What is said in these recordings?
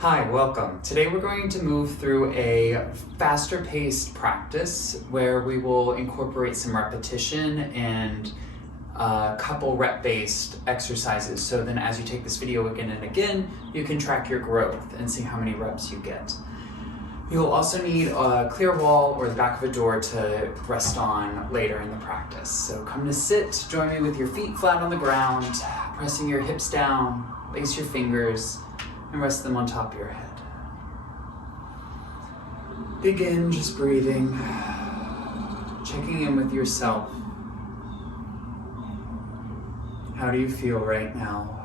Hi, welcome. Today we're going to move through a faster paced practice where we will incorporate some repetition and a couple rep-based exercises. So then as you take this video again and again, you can track your growth and see how many reps you get. You'll also need a clear wall or the back of a door to rest on later in the practice. So come to sit, join me with your feet flat on the ground, pressing your hips down, lace your fingers, and rest them on top of your head. Begin just breathing, checking in with yourself. How do you feel right now?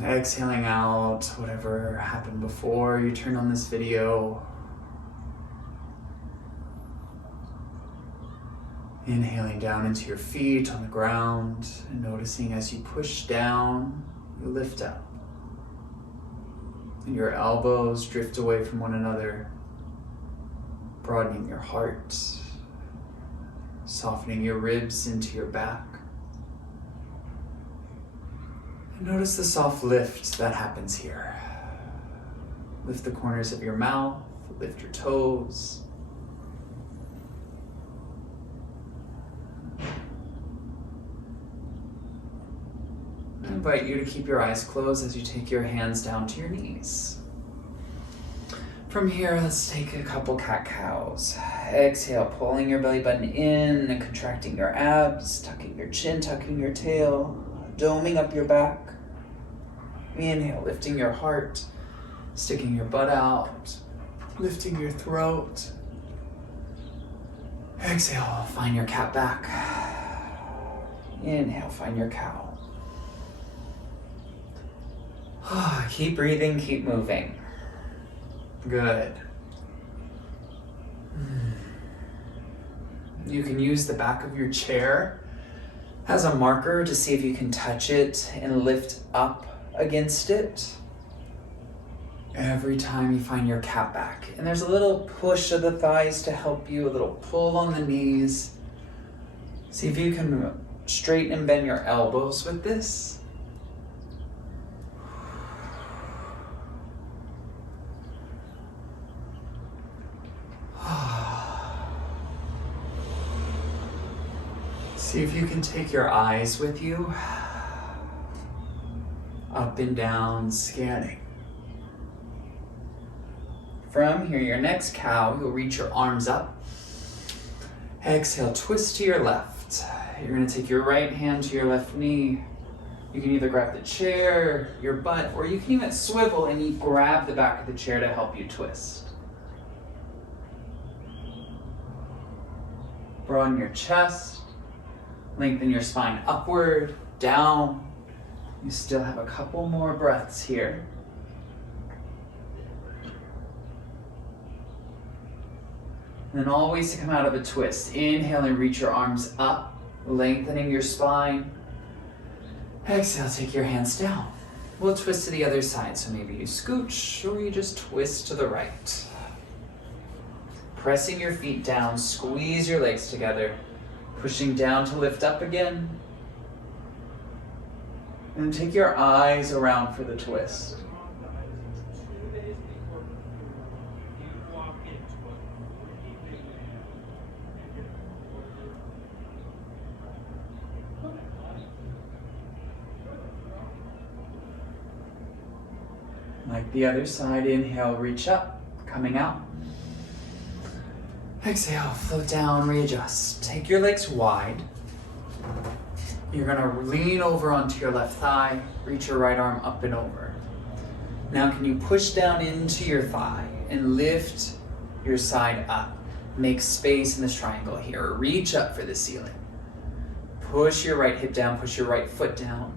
Exhaling out whatever happened before you turned on this video. Inhaling down into your feet on the ground and noticing as you push down, you lift up. And your elbows drift away from one another, broadening your heart, softening your ribs into your back. And notice the soft lift that happens here. Lift the corners of your mouth, lift your toes. I invite you to keep your eyes closed as you take your hands down to your knees. From here, let's take a couple cat-cows. Exhale, pulling your belly button in and contracting your abs, tucking your chin, tucking your tail, doming up your back. Inhale, lifting your heart, sticking your butt out, lifting your throat. Exhale, find your cat back. Inhale, find your cow. Keep breathing, keep moving. Good. You can use the back of your chair as a marker to see if you can touch it and lift up against it every time you find your cat back. And there's a little push of the thighs to help you, a little pull on the knees. See if you can straighten and bend your elbows with this. See if you can take your eyes with you, up and down, scanning. From here, your next cow, you'll reach your arms up. Exhale, twist to your left. You're gonna take your right hand to your left knee. You can either grab the chair, your butt, or you can even swivel and you grab the back of the chair to help you twist. Broaden your chest. Lengthen your spine upward, down. You still have a couple more breaths here. And then always to come out of a twist. Inhale and reach your arms up, lengthening your spine. Exhale, take your hands down. We'll twist to the other side. So maybe you scooch or you just twist to the right. Pressing your feet down, squeeze your legs together. Pushing down to lift up again. And take your eyes around for the twist. Like the other side, inhale, reach up, coming out. Exhale, float down, readjust. Take your legs wide. You're gonna lean over onto your left thigh, reach your right arm up and over. Now can you push down into your thigh and lift your side up? Make space in this triangle here. Reach up for the ceiling. Push your right hip down, push your right foot down.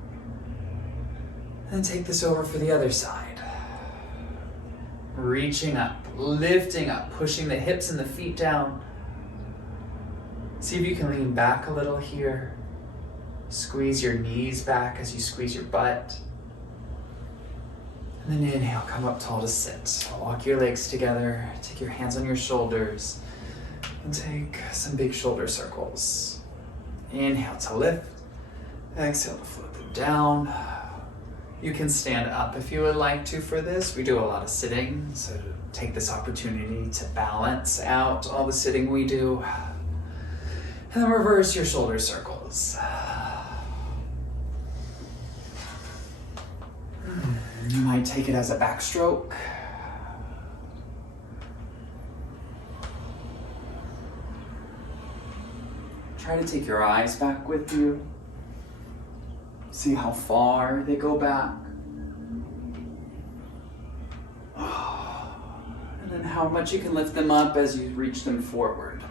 And take this over for the other side. Reaching up, lifting up, pushing the hips and the feet down. See if you can lean back a little here. Squeeze your knees back as you squeeze your butt. And then inhale, come up tall to sit. Walk your legs together, take your hands on your shoulders, and take some big shoulder circles. Inhale to lift. Exhale to float them down. You can stand up if you would like to for this. We do a lot of sitting, so take this opportunity to balance out all the sitting we do. And then reverse your shoulder circles. You might take it as a backstroke. Try to take your eyes back with you. See how far they go back. And then how much you can lift them up as you reach them forward,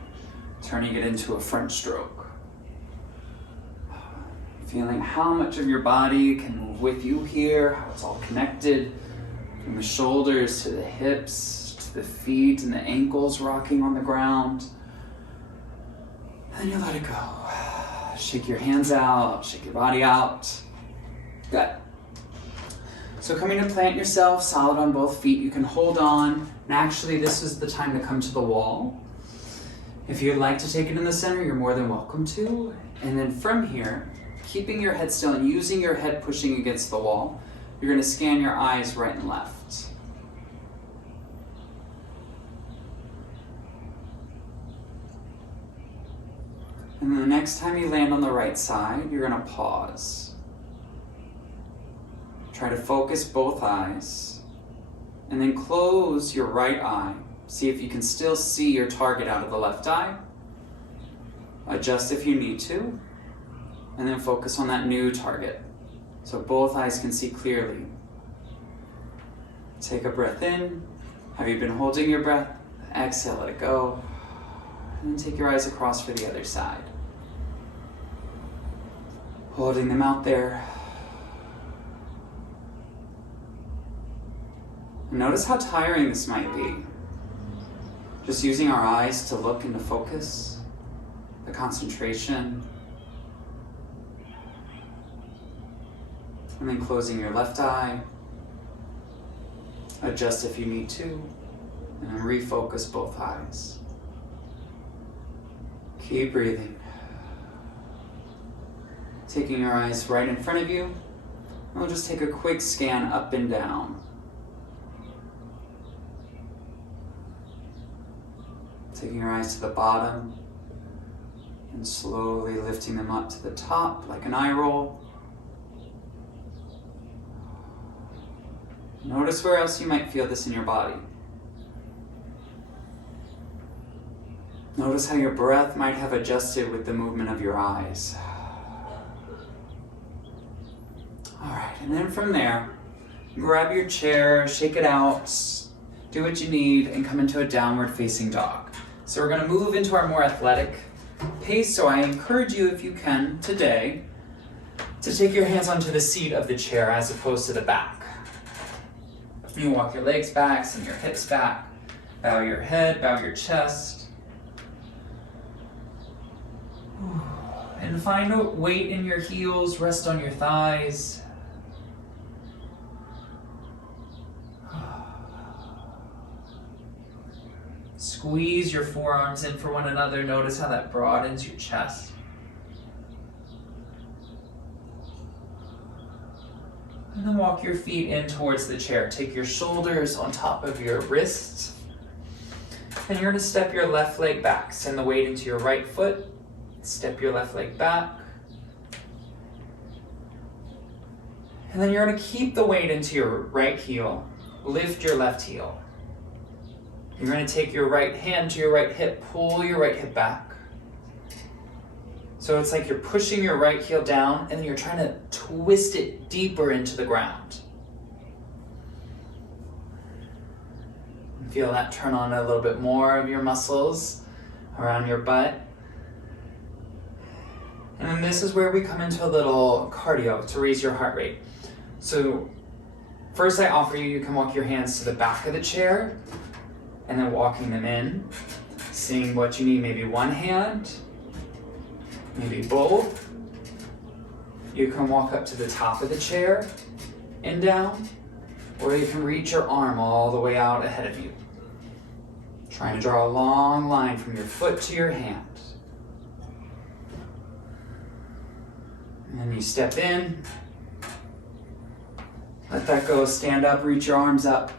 turning it into a front stroke. Feeling how much of your body can move with you here, how it's all connected, from the shoulders to the hips, to the feet and the ankles rocking on the ground. And then you let it go. Shake your hands out, shake your body out. Good. So coming to plant yourself solid on both feet, you can hold on. And actually, this is the time to come to the wall. If you'd like to take it in the center, you're more than welcome to. And then from here, keeping your head still and using your head pushing against the wall, you're going to scan your eyes right and left. And then the next time you land on the right side, you're going to pause. Try to focus both eyes. And then close your right eye. See if you can still see your target out of the left eye. Adjust if you need to. And then focus on that new target. So both eyes can see clearly. Take a breath in. Have you been holding your breath? Exhale, let it go. And then take your eyes across for the other side. Holding them out there. And notice how tiring this might be. Just using our eyes to look and to focus. The concentration. And then closing your left eye. Adjust if you need to. And then refocus both eyes. Keep breathing. Taking your eyes right in front of you. And we'll just take a quick scan up and down. Taking your eyes to the bottom. And slowly lifting them up to the top like an eye roll. Notice where else you might feel this in your body. Notice how your breath might have adjusted with the movement of your eyes. All right, and then from there, grab your chair, shake it out, do what you need, and come into a downward facing dog. So we're gonna move into our more athletic pace, so I encourage you, if you can, today, to take your hands onto the seat of the chair as opposed to the back. You walk your legs back, send your hips back, bow your head, bow your chest. And find a weight in your heels, rest on your thighs. Squeeze your forearms in for one another. Notice how that broadens your chest. And then walk your feet in towards the chair. Take your shoulders on top of your wrists. And you're going to step your left leg back. Send the weight into your right foot. Step your left leg back. And then you're going to keep the weight into your right heel. Lift your left heel. You're going to take your right hand to your right hip. Pull your right hip back. So it's like you're pushing your right heel down and then you're trying to twist it deeper into the ground. Feel that turn on a little bit more of your muscles around your butt. And then this is where we come into a little cardio to raise your heart rate. So first I offer you can walk your hands to the back of the chair and then walking them in, seeing what you need, maybe one hand, maybe both. You can walk up to the top of the chair and down, or you can reach your arm all the way out ahead of you. Trying to draw a long line from your foot to your hand. And you step in. Let that go. Stand up, reach your arms up.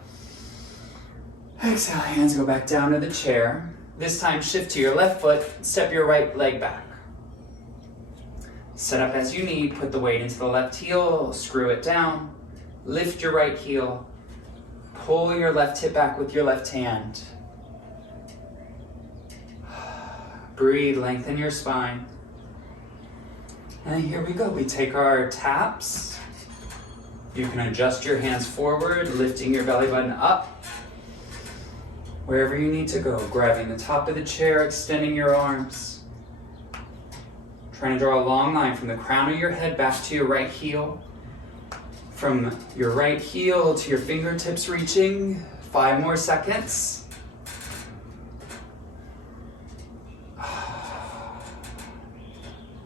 Exhale, hands go back down to the chair. This time shift to your left foot, step your right leg back. Set up as you need, put the weight into the left heel, screw it down. Lift your right heel. Pull your left hip back with your left hand. Breathe, lengthen your spine. And here we go. We take our taps. You can adjust your hands forward, lifting your belly button up. Wherever you need to go, grabbing the top of the chair, extending your arms. Trying to draw a long line from the crown of your head back to your right heel. From your right heel to your fingertips reaching. 5 more seconds.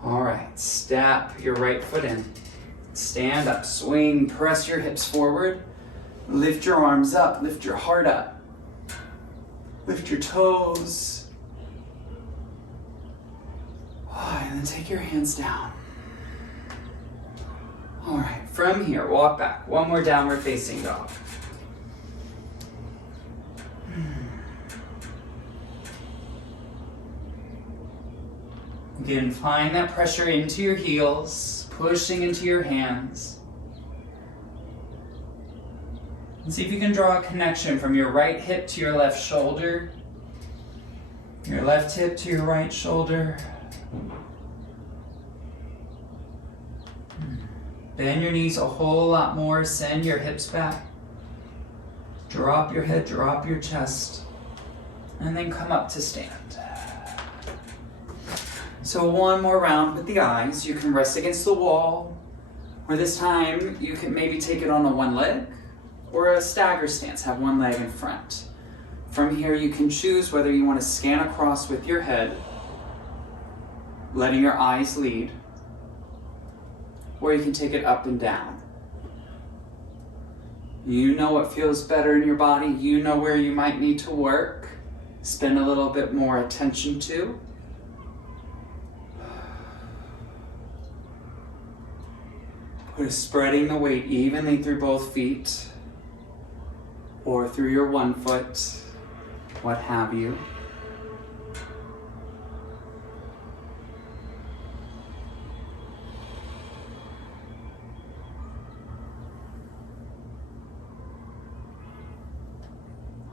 All right, step your right foot in. Stand up, swing, press your hips forward. Lift your arms up, lift your heart up. Lift your toes. And then take your hands down. All right, from here, walk back. One more downward facing dog. Again, find that pressure into your heels, pushing into your hands. And see if you can draw a connection from your right hip to your left shoulder, your left hip to your right shoulder. Bend your knees a whole lot more, send your hips back. Drop your head, drop your chest, and then come up to stand. So one more round with the eyes. You can rest against the wall, or this time you can maybe take it on a one leg, or a stagger stance, have one leg in front. From here you can choose whether you want to scan across with your head, letting your eyes lead, or you can take it up and down. You know what feels better in your body, you know where you might need to work, spend a little bit more attention to. Spreading the weight evenly through both feet or through your one foot, what have you.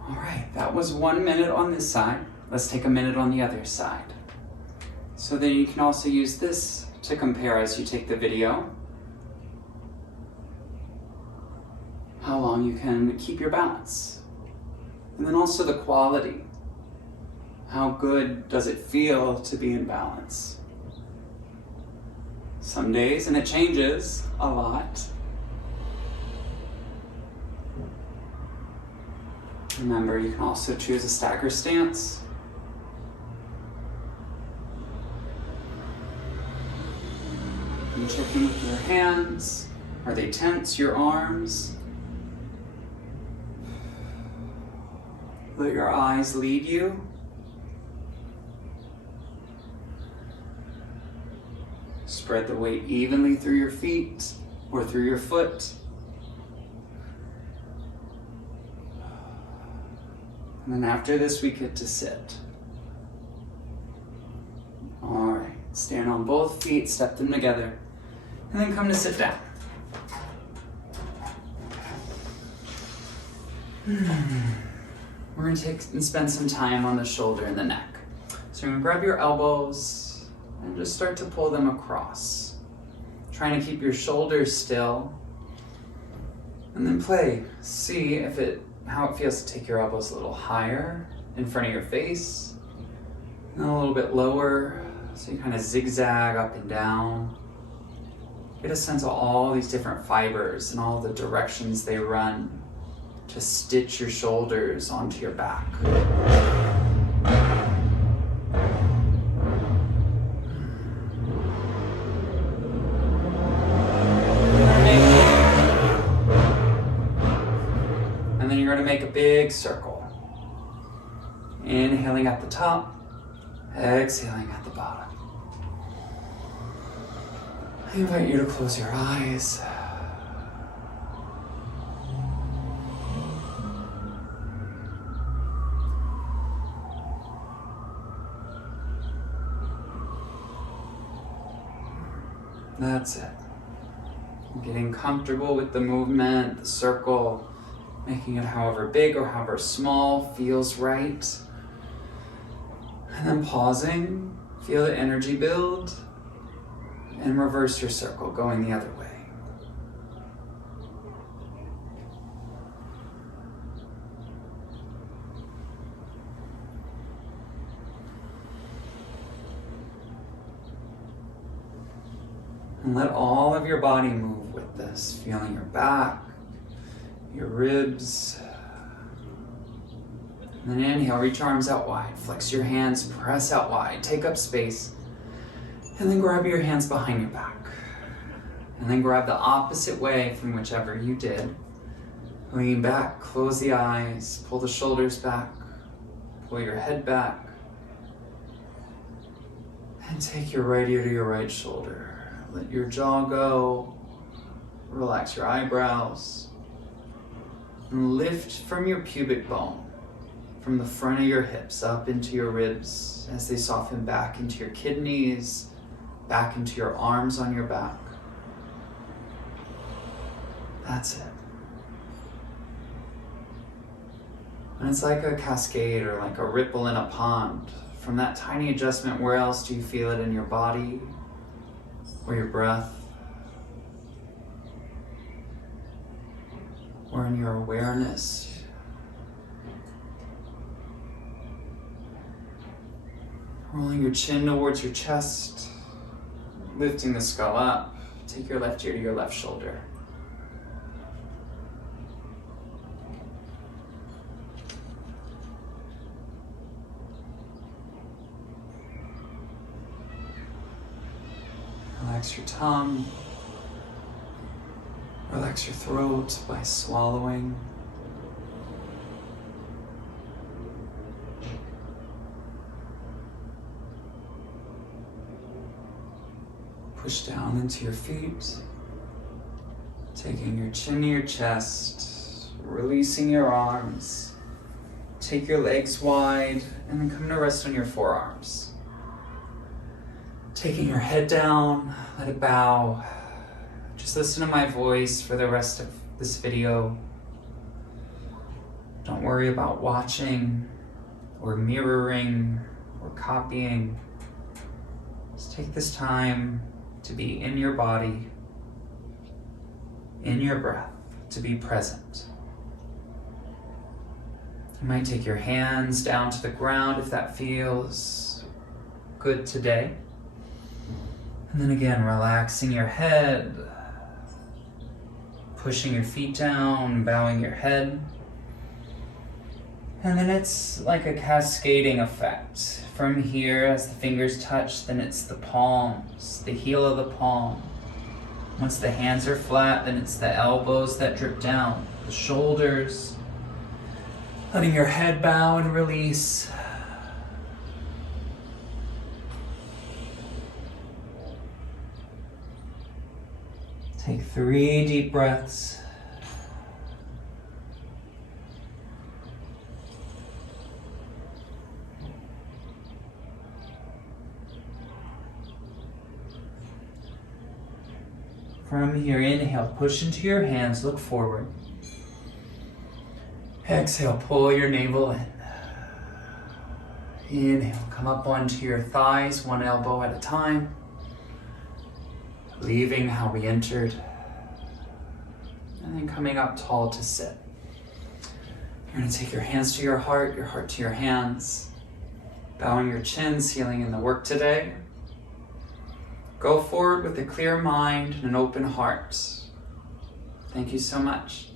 All right, that was 1 minute on this side. Let's take a minute on the other side. So then you can also use this to compare as you take the video. How long you can keep your balance. And then also the quality. How good does it feel to be in balance? Some days, and it changes a lot. Remember, you can also choose a stagger stance. You check in with your hands. Are they tense? Your arms? Let your eyes lead you. Spread the weight evenly through your feet or through your foot. And then after this, we get to sit. All right, stand on both feet, step them together, and then come to sit down. We're going to take and spend some time on the shoulder and the neck. So you're going to grab your elbows and just start to pull them across. Trying to keep your shoulders still. And then play. See if how it feels to take your elbows a little higher in front of your face. And a little bit lower. So you kind of zigzag up and down. Get a sense of all these different fibers and all the directions they run to stitch your shoulders onto your back. And then you're going to make a big circle. Inhaling at the top, exhaling at the bottom. I invite you to close your eyes. That's it. Getting comfortable with the movement, the circle, making it however big or however small feels right. And then pausing, feel the energy build, and reverse your circle, going the other way. And let all of your body move with this, feeling your back, your ribs. And then inhale, reach arms out wide, flex your hands, press out wide, take up space, and then grab your hands behind your back. And then grab the opposite way from whichever you did. Lean back, close the eyes, pull the shoulders back, pull your head back, and take your right ear to your right shoulder. Let your jaw go, relax your eyebrows, and lift from your pubic bone, from the front of your hips up into your ribs as they soften back into your kidneys, back into your arms on your back. That's it. And it's like a cascade or like a ripple in a pond. From that tiny adjustment, where else do you feel it in your body? Or your breath, or in your awareness. Rolling your chin towards your chest, lifting the skull up. Take your left ear to your left shoulder. Relax your tongue, relax your throat by swallowing. Push down into your feet, taking your chin to your chest, releasing your arms. Take your legs wide and then come to rest on your forearms. Taking your head down, let it bow. Just listen to my voice for the rest of this video. Don't worry about watching or mirroring or copying. Just take this time to be in your body, in your breath, to be present. You might take your hands down to the ground if that feels good today. And then again, relaxing your head, pushing your feet down, bowing your head. And then it's like a cascading effect. From here, as the fingers touch, then it's the palms, the heel of the palm. Once the hands are flat, then it's the elbows that drip down, the shoulders. Letting your head bow and release. Take 3 deep breaths. From here, inhale, push into your hands, look forward. Exhale, pull your navel in. Inhale, come up onto your thighs, one elbow at a time. Leaving how we entered, and then coming up tall to sit. You're going to take your hands to your heart to your hands, bowing your chin, sealing in the work today. Go forward with a clear mind and an open heart. Thank you so much.